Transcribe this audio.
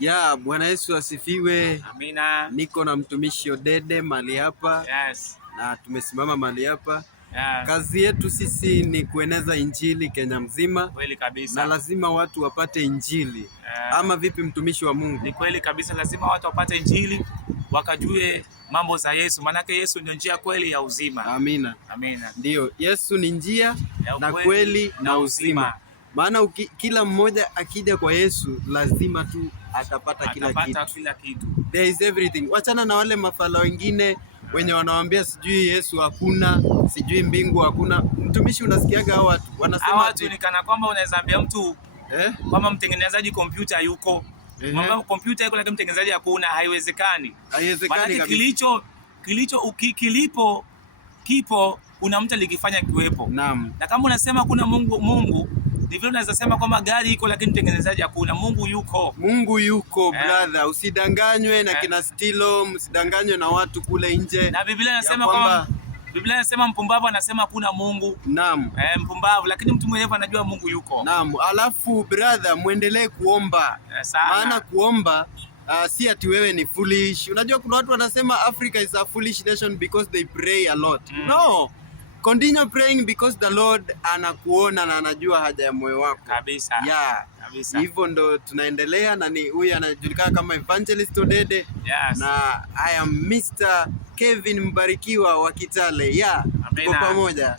Ya, Bwana Yesu asifiwe. Amina. Niko na mtumishi Odede mali hapa. Yes. Na tumesimama mali hapa. Yeah. Kazi yetu sisi ni kueneza injili Kenya mzima. Kweli kabisa. Na lazima watu wapate injili. Ama vipi mtumishi wa Mungu? Ni kweli kabisa, lazima watu wapate injili, wakajue mambo za Yesu. Manake Yesu ndio njia kweli ya uzima. Amina. Amina. Ndio, Yesu ni njia na kweli na uzima. Maana kila mmoja akija kwa Yesu lazima tu atapata kila kitu. There is everything. Wachana na wale mafala wengine wenye wanawaambia sijui Yesu hakuna, sijui mbingu hakuna. Mtumishi, unasikiaga hao watu wanasema watu ni kana kwamba unaweza ambia mtu kama mtengenezaji kompyuta yuko, kwamba kompyuta iko lakini mtengenezaji hakuna. Haiwezekani. Haiwezekani kabisa. Kipo kuna mtu alikifanya kiwepo. Naam. Na kama unasema kuna Mungu ni vile unaweza sema kwamba gari iko lakini mtengenezaji hakuna. Mungu yuko. Mungu yuko, brother. Usidanganywe na kina Stilo, msidanganywe na watu kule nje. Na Biblia inasema kwamba mpumbavu anasema hakuna Mungu. Naam. Mpumbavu, lakini mtu mwenyewe anajua Mungu yuko. Naam. Alafu brother, muendelee kuomba. Maana kuomba si ati wewe ni foolish. Unajua kuna watu wanasema Africa is a foolish nation because they pray a lot. No. Continue praying because the Lord anakuona na anajua haja ya moyo wako. Kabisa. Yeah. Kabisa. Hivyo ndo tunaendelea, na ni huyu anajulikana kama Evangelist Odede. Yes. Na I am Mr. Kevin Mbarikiwa wa Kitale. Yeah. Tuko pamoja.